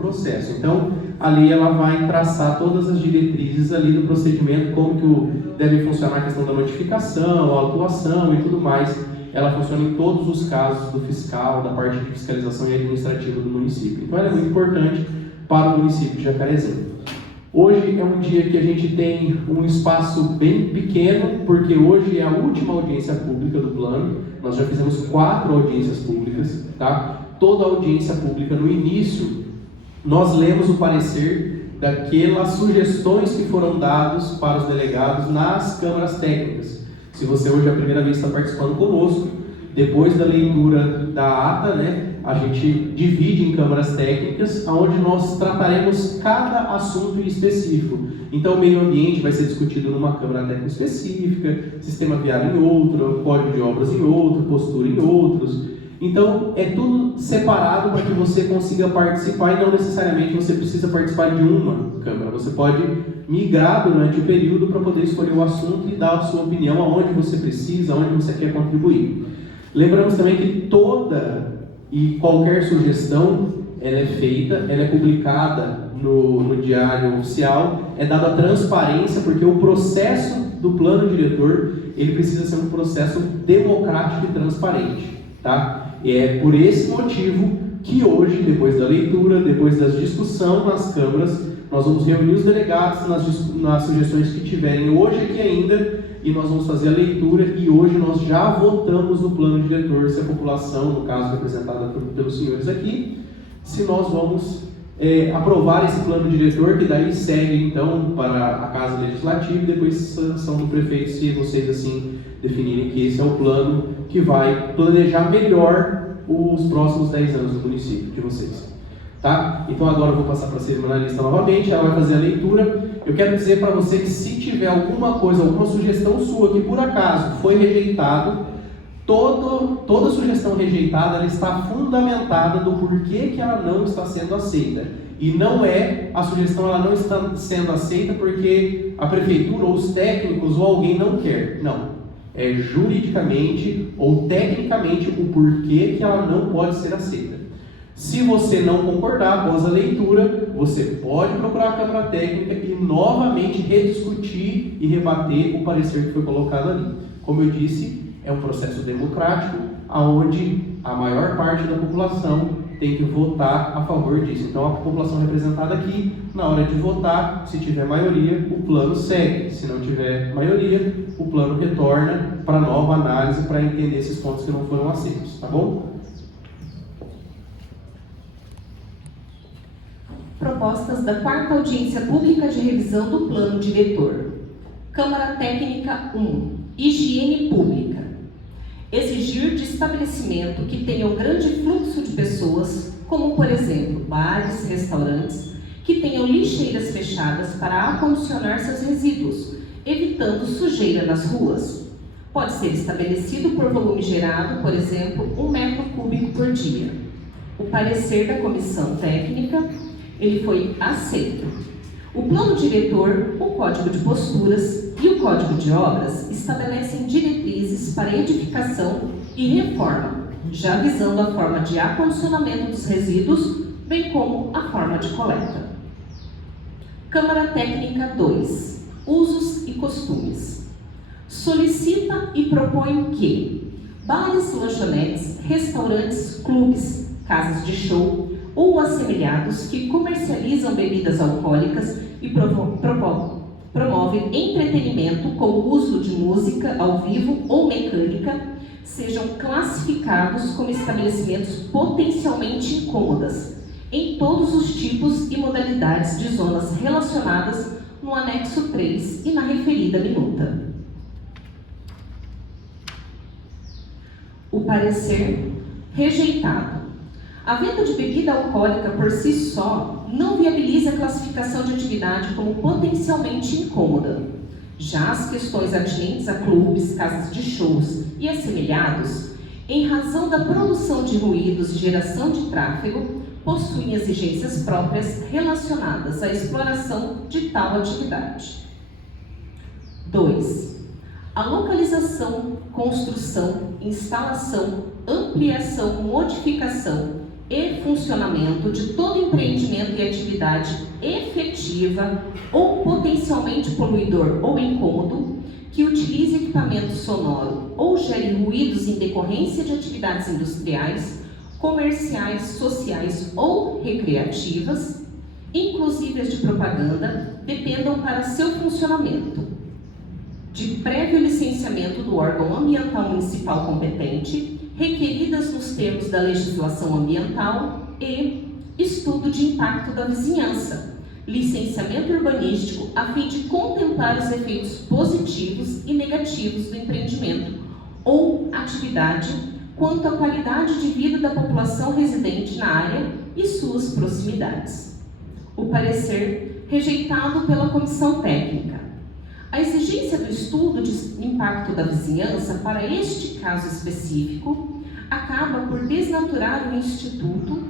processo. Então, a lei ela vai traçar todas as diretrizes ali do procedimento, como que deve funcionar a questão da notificação, a autuação e tudo mais. Ela funciona em todos os casos do fiscal, da parte de fiscalização e administrativa do município. Então, ela é muito importante para o município de Jacarezinho. Hoje é um dia que a gente tem um espaço bem pequeno, porque hoje é a última audiência pública do plano. Nós já fizemos 4 audiências públicas, tá? Toda audiência pública, no início, nós lemos o parecer daquelas sugestões que foram dadas para os delegados nas câmaras técnicas. Se você hoje é a primeira vez está participando conosco, depois da leitura da ata, a gente divide em câmaras técnicas, onde nós trataremos cada assunto específico. Então, o meio ambiente vai ser discutido numa câmara técnica específica, sistema viário em outra, código de obras em outra, postura em outros. Então, é tudo separado para que você consiga participar e não necessariamente você precisa participar de uma câmara. Você pode migrar durante o período para poder escolher o assunto e dar a sua opinião aonde você precisa, aonde você quer contribuir. Lembramos também que toda e qualquer sugestão ela é feita, ela é publicada no Diário Oficial, é dada transparência, porque o processo do plano diretor ele precisa ser um processo democrático e transparente, tá? E é por esse motivo que hoje, depois da leitura, depois da discussão nas câmaras, nós vamos reunir os delegados nas sugestões que tiverem hoje aqui ainda, e nós vamos fazer a leitura, e hoje nós já votamos no plano diretor, se a população, no caso representada pelos senhores aqui, se nós vamos aprovar esse plano diretor, que daí segue então para a Casa Legislativa, e depois sanção do prefeito, se vocês assim definirem que esse é o plano que vai planejar melhor os próximos 10 anos do município de vocês. Tá? Então agora eu vou passar para a cerimonialista novamente, ela vai fazer a leitura. Eu quero dizer para você que se tiver alguma coisa, alguma sugestão sua que por acaso foi rejeitado, toda sugestão rejeitada ela está fundamentada do porquê que ela não está sendo aceita. E não é a sugestão ela não está sendo aceita porque a prefeitura ou os técnicos ou alguém não quer. Não. É juridicamente ou tecnicamente o porquê que ela não pode ser aceita. Se você não concordar após a leitura, você pode procurar a Câmara Técnica e novamente rediscutir e rebater o parecer que foi colocado ali. Como eu disse, é um processo democrático, onde a maior parte da população tem que votar a favor disso. Então, a população representada aqui, na hora de votar, se tiver maioria, o plano segue. Se não tiver maioria, o plano retorna para nova análise para entender esses pontos que não foram aceitos, tá bom? Propostas da 4ª Audiência Pública de Revisão do Plano Diretor. Câmara Técnica 1. Higiene Pública. Exigir de estabelecimento que tenham grande fluxo de pessoas, como por exemplo, bares, restaurantes, que tenham lixeiras fechadas para acondicionar seus resíduos, evitando sujeira nas ruas. Pode ser estabelecido por volume gerado, por exemplo, 1 metro cúbico por dia. O parecer da comissão técnica ele foi aceito. O plano diretor, o código de posturas e o código de obras estabelecem diretrizes para edificação e reforma, já visando a forma de acondicionamento dos resíduos, bem como a forma de coleta. Câmara Técnica 2. Usos e costumes. Solicita e propõe que bares, lanchonetes, restaurantes, clubes, casas de show, ou assemelhados que comercializam bebidas alcoólicas e promovem entretenimento com o uso de música ao vivo ou mecânica, sejam classificados como estabelecimentos potencialmente incômodas, em todos os tipos e modalidades de zonas relacionadas no anexo 3 e na referida minuta. O parecer rejeitado. A venda de bebida alcoólica por si só não viabiliza a classificação de atividade como potencialmente incômoda. Já as questões atinentes a clubes, casas de shows e assemelhados, em razão da produção de ruídos e geração de tráfego, possuem exigências próprias relacionadas à exploração de tal atividade. 2. A localização, construção, instalação, ampliação, modificação e funcionamento de todo empreendimento e atividade efetiva ou potencialmente poluidor ou incômodo que utilize equipamento sonoro ou gere ruídos em decorrência de atividades industriais, comerciais, sociais ou recreativas, inclusive as de propaganda, dependam para seu funcionamento de prévio licenciamento do órgão ambiental municipal competente, requeridas nos termos da legislação ambiental e estudo de impacto da vizinhança, licenciamento urbanístico a fim de contemplar os efeitos positivos e negativos do empreendimento ou atividade quanto à qualidade de vida da população residente na área e suas proximidades. O parecer rejeitado pela comissão técnica. A exigência do estudo de impacto da vizinhança para este caso específico acaba por desnaturar o instituto,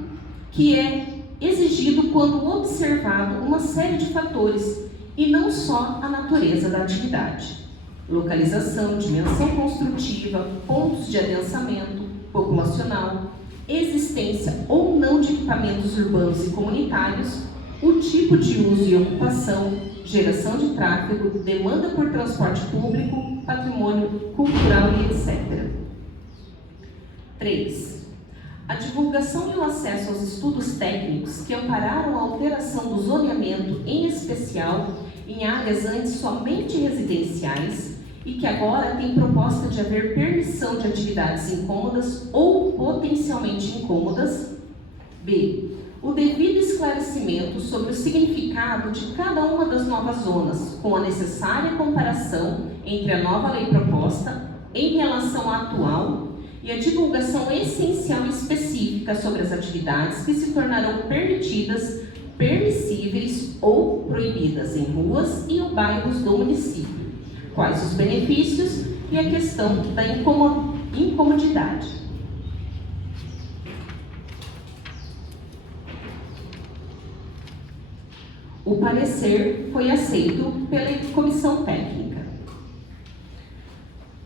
que é exigido quando observado uma série de fatores e não só a natureza da atividade. Localização, dimensão construtiva, pontos de adensamento populacional, existência ou não de equipamentos urbanos e comunitários, o tipo de uso e ocupação, geração de tráfego, demanda por transporte público, patrimônio cultural e etc. 3. A divulgação e o acesso aos estudos técnicos que ampararam a alteração do zoneamento, em especial em áreas antes somente residenciais e que agora tem proposta de haver permissão de atividades incômodas ou potencialmente incômodas. B. O devido esclarecimento sobre o significado de cada uma das novas zonas, com a necessária comparação entre a nova lei proposta em relação à atual e a divulgação essencial e específica sobre as atividades que se tornarão permitidas, permissíveis ou proibidas em ruas e ou bairros do município, quais os benefícios e a questão da incomodidade. O parecer foi aceito pela comissão técnica.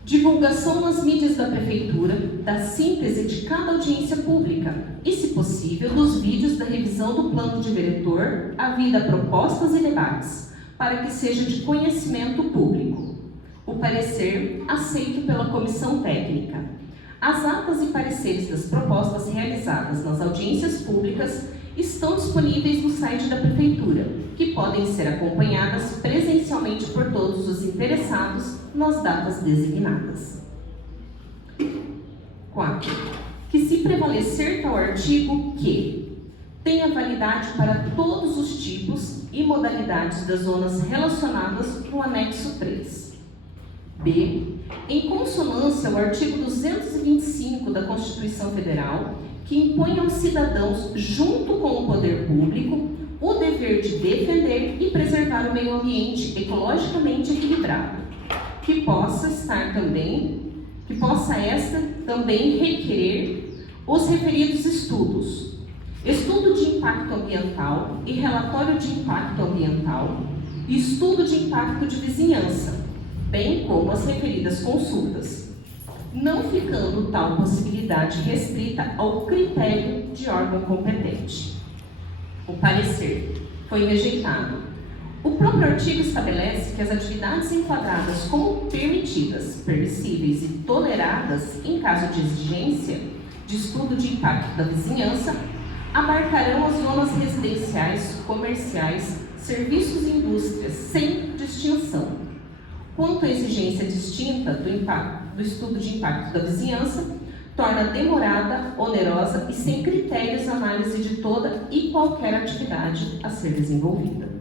Divulgação nas mídias da Prefeitura da síntese de cada audiência pública e, se possível, dos vídeos da revisão do plano de diretor, havida propostas e debates, para que seja de conhecimento público. O parecer aceito pela comissão técnica. As atas e pareceres das propostas realizadas nas audiências públicas estão disponíveis no site da Prefeitura, que podem ser acompanhadas presencialmente por todos os interessados nas datas designadas. 4. Que se prevalecer tal artigo que tenha validade para todos os tipos e modalidades das zonas relacionadas no anexo 3. B. Em consonância ao artigo 225 da Constituição Federal, que impõe aos cidadãos, junto com o poder público, o dever de defender e preservar o meio ambiente ecologicamente equilibrado, que possa esta também requerer os referidos estudos, estudo de impacto ambiental e relatório de impacto ambiental, e estudo de impacto de vizinhança, bem como as referidas consultas, não ficando tal possibilidade restrita ao critério de órgão competente. O parecer foi rejeitado. O próprio artigo estabelece que as atividades enquadradas como permitidas, permissíveis e toleradas em caso de exigência de estudo de impacto da vizinhança abarcarão as zonas residenciais, comerciais, serviços e indústrias, sem distinção. Quanto à exigência distinta do estudo de impacto da vizinhança, torna demorada, onerosa e sem critérios a análise de toda e qualquer atividade a ser desenvolvida.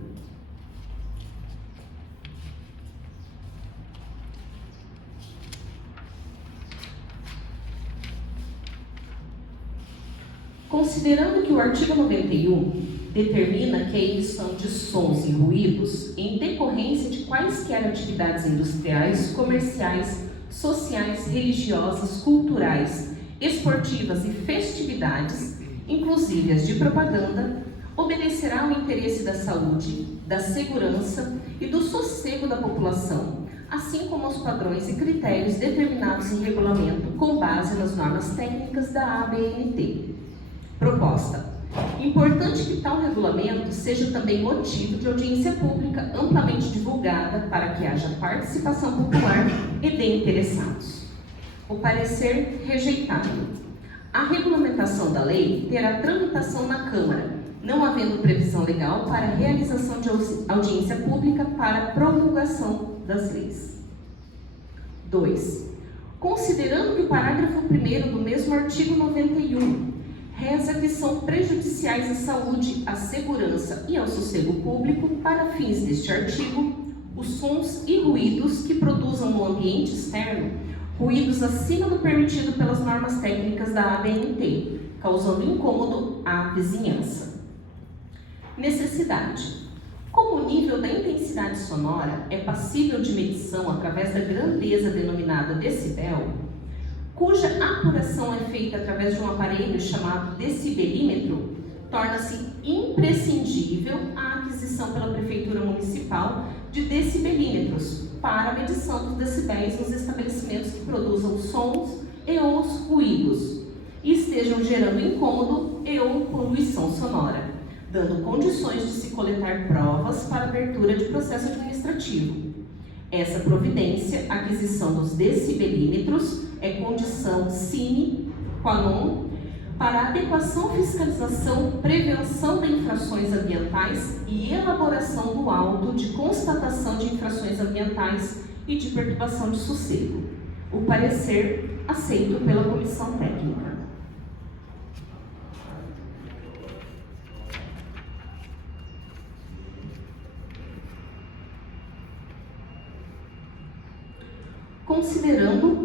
Considerando que o artigo 91 determina que a emissão de sons e ruídos em decorrência de quaisquer atividades industriais, comerciais, sociais, religiosas, culturais, esportivas e festividades, inclusive as de propaganda, obedecerá ao interesse da saúde, da segurança e do sossego da população, assim como aos padrões e critérios determinados em regulamento com base nas normas técnicas da ABNT. Proposta. Importante que tal regulamento seja também motivo de audiência pública amplamente divulgada para que haja participação popular e de interessados. O parecer rejeitado. A regulamentação da lei terá tramitação na Câmara, não havendo previsão legal para a realização de audiência pública para promulgação das leis. 2. Considerando que o parágrafo 1º do mesmo artigo 91 reza que são prejudiciais à saúde, à segurança e ao sossego público, para fins deste artigo, os sons e ruídos que produzam no ambiente externo, ruídos acima do permitido pelas normas técnicas da ABNT, causando incômodo à vizinhança. Necessidade. Como o nível da intensidade sonora é passível de medição através da grandeza denominada decibel, cuja apuração é feita através de um aparelho chamado decibelímetro, torna-se imprescindível a aquisição pela Prefeitura Municipal de decibelímetros para a medição dos decibéis nos estabelecimentos que produzam sons e ou ruídos e estejam gerando incômodo e ou poluição sonora, dando condições de se coletar provas para abertura de processo administrativo. Essa providência, aquisição dos decibelímetros, é condição sine qua non para a adequação, fiscalização, prevenção de infrações ambientais e elaboração do auto de constatação de infrações ambientais e de perturbação de sossego. O parecer aceito pela Comissão Técnica. Considerando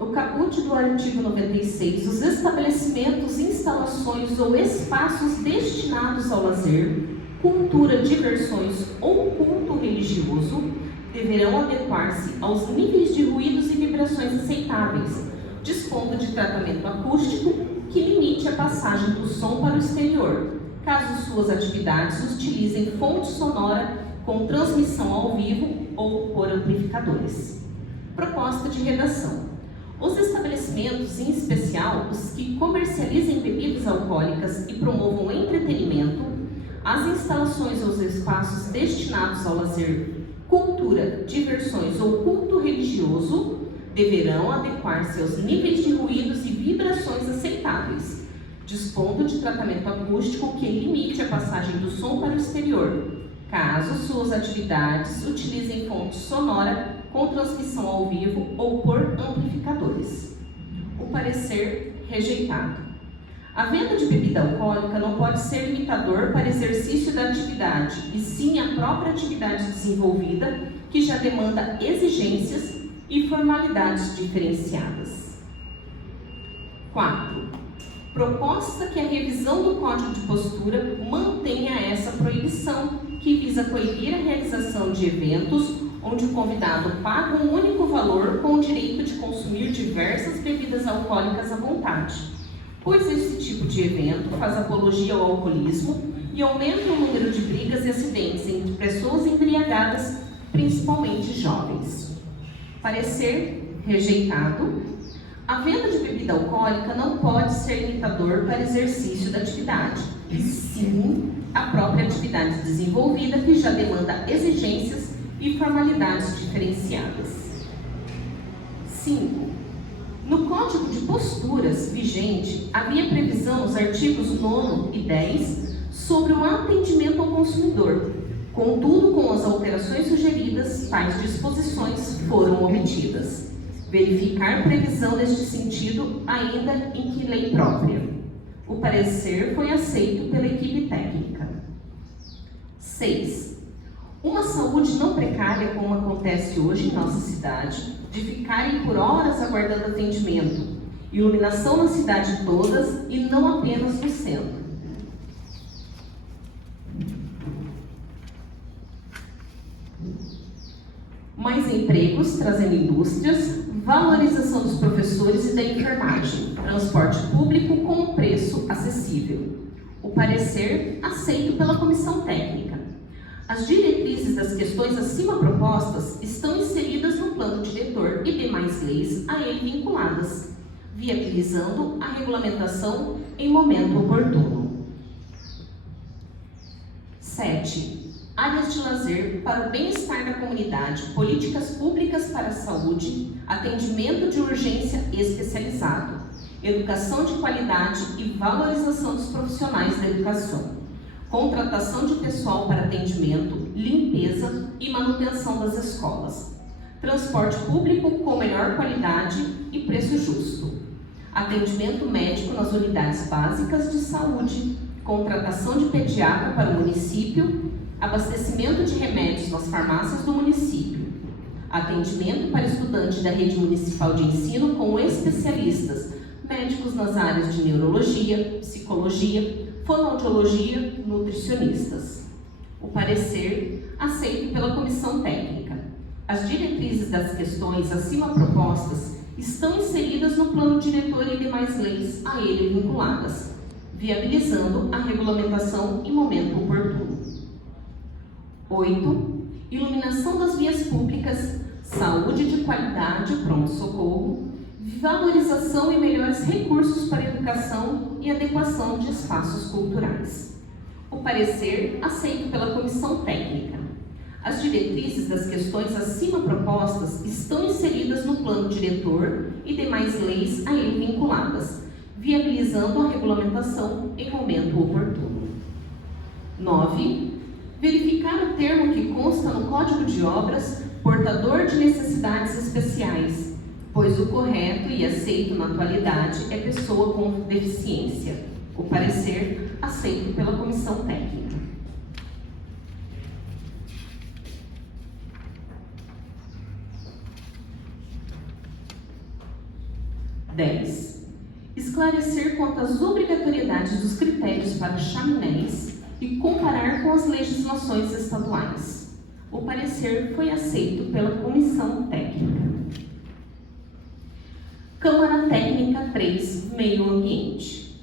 o caput do artigo 96, os estabelecimentos, instalações ou espaços destinados ao lazer, cultura, diversões ou culto religioso deverão adequar-se aos níveis de ruídos e vibrações aceitáveis, dispondo de tratamento acústico que limite a passagem do som para o exterior, caso suas atividades utilizem fonte sonora com transmissão ao vivo ou por amplificadores. Proposta de redação. Os estabelecimentos, em especial os que comercializem bebidas alcoólicas e promovam entretenimento, as instalações ou os espaços destinados ao lazer, cultura, diversões ou culto religioso, deverão adequar-se aos níveis de ruídos e vibrações aceitáveis, dispondo de tratamento acústico que limite a passagem do som para o exterior, caso suas atividades utilizem fonte sonora com transmissão ao vivo ou por amplificadores. O parecer rejeitado. A venda de bebida alcoólica não pode ser limitador para exercício da atividade, e sim a própria atividade desenvolvida, que já demanda exigências e formalidades diferenciadas. 4. Proposta que a revisão do Código de Postura mantenha essa proibição, que visa coibir a realização de eventos onde o convidado paga um único valor com o direito de consumir diversas bebidas alcoólicas à vontade, pois esse tipo de evento faz apologia ao alcoolismo e aumenta o número de brigas e acidentes entre pessoas embriagadas, principalmente jovens. Parecer rejeitado. A venda de bebida alcoólica não pode ser limitador para exercício da atividade, e sim a própria atividade desenvolvida, que já demanda exigências e formalidades diferenciadas. 5. No Código de Posturas vigente, havia previsão nos artigos 9 e 10 sobre o atendimento ao consumidor. Contudo, com as alterações sugeridas, tais disposições foram omitidas. Verificar previsão neste sentido ainda em que lei própria. O parecer foi aceito pela equipe técnica. 6. Uma saúde não precária, como acontece hoje em nossa cidade, de ficarem por horas aguardando atendimento, iluminação na cidade todas e não apenas no centro. Mais empregos, trazendo indústrias, valorização dos professores e da enfermagem, transporte público com preço acessível. O parecer aceito pela comissão técnica. As diretrizes das questões acima propostas estão inseridas no plano diretor e demais leis a ele vinculadas, viabilizando a regulamentação em momento oportuno. 7. Áreas de lazer para o bem-estar da comunidade, políticas públicas para a saúde, atendimento de urgência especializado, educação de qualidade e valorização dos profissionais da educação, contratação de pessoal para atendimento, limpeza e manutenção das escolas, transporte público com melhor qualidade e preço justo, atendimento médico nas unidades básicas de saúde, contratação de pediatra para o município, abastecimento de remédios nas farmácias do município, atendimento para estudante da rede municipal de ensino com especialistas, médicos nas áreas de neurologia, psicologia, fonoaudiologia, nutricionistas. O parecer aceito pela comissão técnica. As diretrizes das questões acima propostas estão inseridas no plano diretor e demais leis a ele vinculadas, viabilizando a regulamentação em momento oportuno. 8. Iluminação das vias públicas, saúde de qualidade e pronto-socorro, valorização e melhores recursos para educação e adequação de espaços culturais. O parecer aceito pela comissão técnica. As diretrizes das questões acima propostas estão inseridas no plano diretor e demais leis a ele vinculadas, viabilizando a regulamentação em momento oportuno. 9. Verificar o termo que consta no Código de Obras, portador de necessidades especiais, pois o correto e aceito na atualidade é pessoa com deficiência. O parecer aceito pela comissão técnica. 10. Esclarecer quanto às obrigatoriedades dos critérios para chaminés e comparar com as legislações estaduais. O parecer foi aceito pela comissão técnica. Câmara Técnica 3, Meio Ambiente.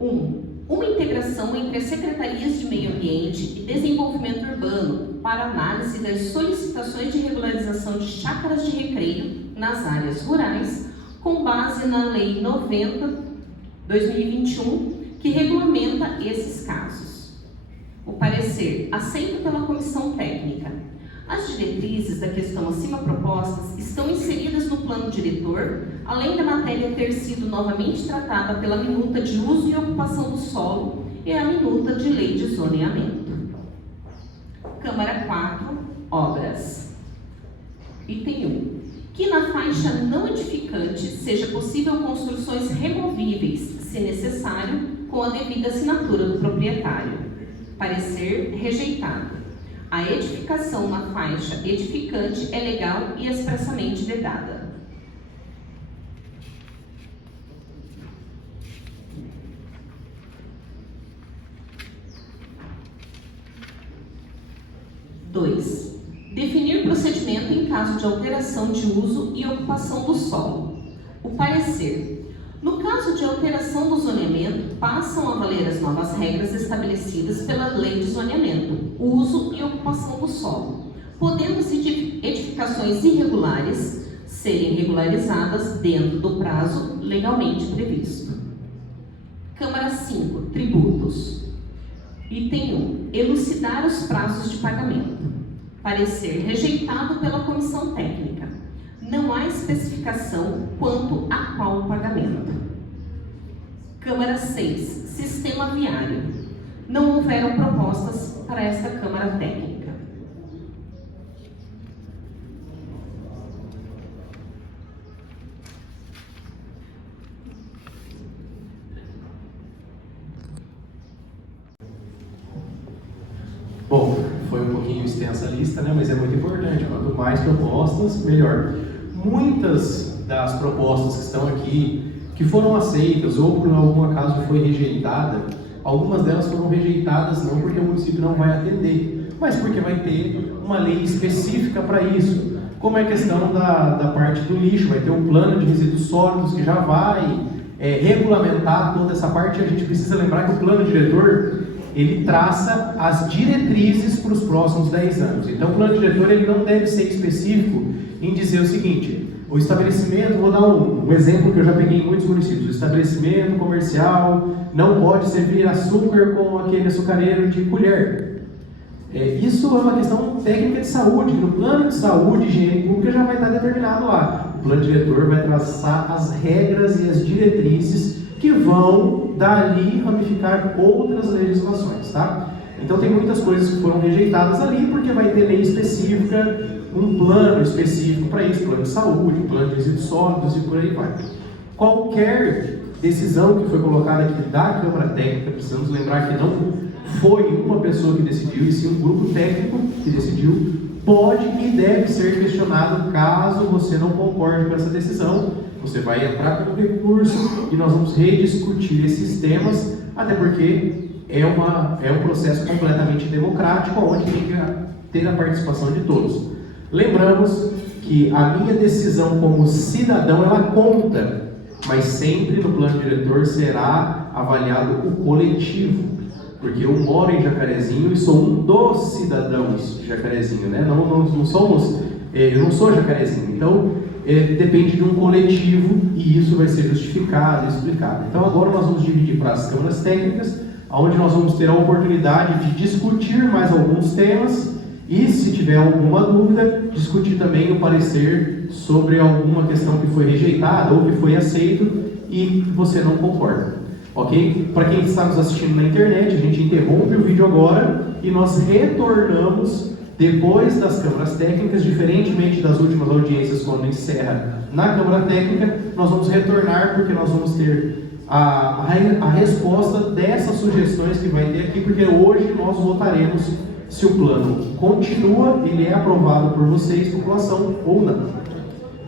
1. Uma integração entre as Secretarias de Meio Ambiente e Desenvolvimento Urbano para análise das solicitações de regularização de chácaras de recreio nas áreas rurais, com base na Lei 90/2021, que regulamenta esses casos. O parecer aceito pela comissão técnica. As diretrizes da questão acima propostas estão inseridas no plano diretor, além da matéria ter sido novamente tratada pela minuta de uso e ocupação do solo e a minuta de lei de zoneamento. Câmara 4, obras. Item 1. Que na faixa não edificante seja possível construções removíveis, se necessário, com a devida assinatura do proprietário. Parecer rejeitado. A edificação na faixa edificante é legal e expressamente vedada. Dois. Definir procedimento em caso de alteração de uso e ocupação do solo. O parecer. No caso de alteração do zoneamento, passam a valer as novas regras estabelecidas pela Lei de Zoneamento, uso e ocupação do solo, podendo edificações irregulares serem regularizadas dentro do prazo legalmente previsto. Câmara 5, tributos. Item 1. Elucidar os prazos de pagamento. Parecer rejeitado pela comissão técnica. Não há especificação quanto a qual pagamento. Câmara 6. Sistema viário. Não houveram propostas para esta Câmara Técnica. Bom, foi um pouquinho extensa a lista, né? Mas é muito importante. Quanto mais propostas, melhor. Muitas das propostas que estão aqui, que foram aceitas ou por algum acaso foi rejeitada, algumas delas foram rejeitadas não porque o município não vai atender, mas porque vai ter uma lei específica para isso. Como é a questão da parte do lixo, vai ter um plano de resíduos sólidos que já vai regulamentar toda essa parte. A gente precisa lembrar que o plano diretor, ele traça as diretrizes para os próximos 10 anos. Então, o plano diretor ele não deve ser específico em dizer o seguinte: o estabelecimento, vou dar um exemplo que eu já peguei em muitos municípios, o estabelecimento comercial não pode servir açúcar com aquele açucareiro de colher. Isso é uma questão técnica de saúde, que no plano de saúde e higiene pública já vai estar determinado lá. O plano diretor vai traçar as regras e as diretrizes que vão dali ramificar outras legislações, tá? Então tem muitas coisas que foram rejeitadas ali, porque vai ter lei específica, um plano específico para isso, plano de saúde, plano de resíduos sólidos e por aí vai. Qualquer decisão que foi colocada aqui da Câmara Técnica, precisamos lembrar que não foi uma pessoa que decidiu, e sim um grupo técnico que decidiu, pode e deve ser questionado caso você não concorde com essa decisão. Você vai entrar com um recurso e nós vamos rediscutir esses temas, até porque é um processo completamente democrático, onde tem que ter a participação de todos. Lembramos que a minha decisão como cidadão, ela conta, mas sempre no plano diretor será avaliado o coletivo. Porque eu moro em Jacarezinho e sou um dos cidadãos de Jacarezinho, né? Não somos, eu não sou Jacarezinho, então depende de um coletivo e isso vai ser justificado, explicado. Então agora nós vamos dividir para as câmaras técnicas, onde nós vamos ter a oportunidade de discutir mais alguns temas e, se tiver alguma dúvida, discutir também o parecer sobre alguma questão que foi rejeitada ou que foi aceito e você não concorda. Ok? Para quem está nos assistindo na internet, a gente interrompe o vídeo agora e nós retornamos depois das câmaras técnicas, diferentemente das últimas audiências quando encerra na Câmara Técnica, nós vamos retornar porque nós vamos ter a resposta dessas sugestões que vai ter aqui, porque hoje nós votaremos se o plano continua, ele é aprovado por vocês, população, ou não.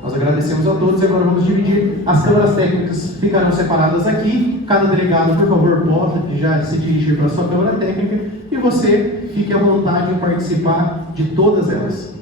Nós agradecemos a todos e agora vamos dividir. As câmaras técnicas ficarão separadas aqui. Cada delegado, por favor, pode já se dirigir para a sua câmara técnica e você fique à vontade em participar de todas elas.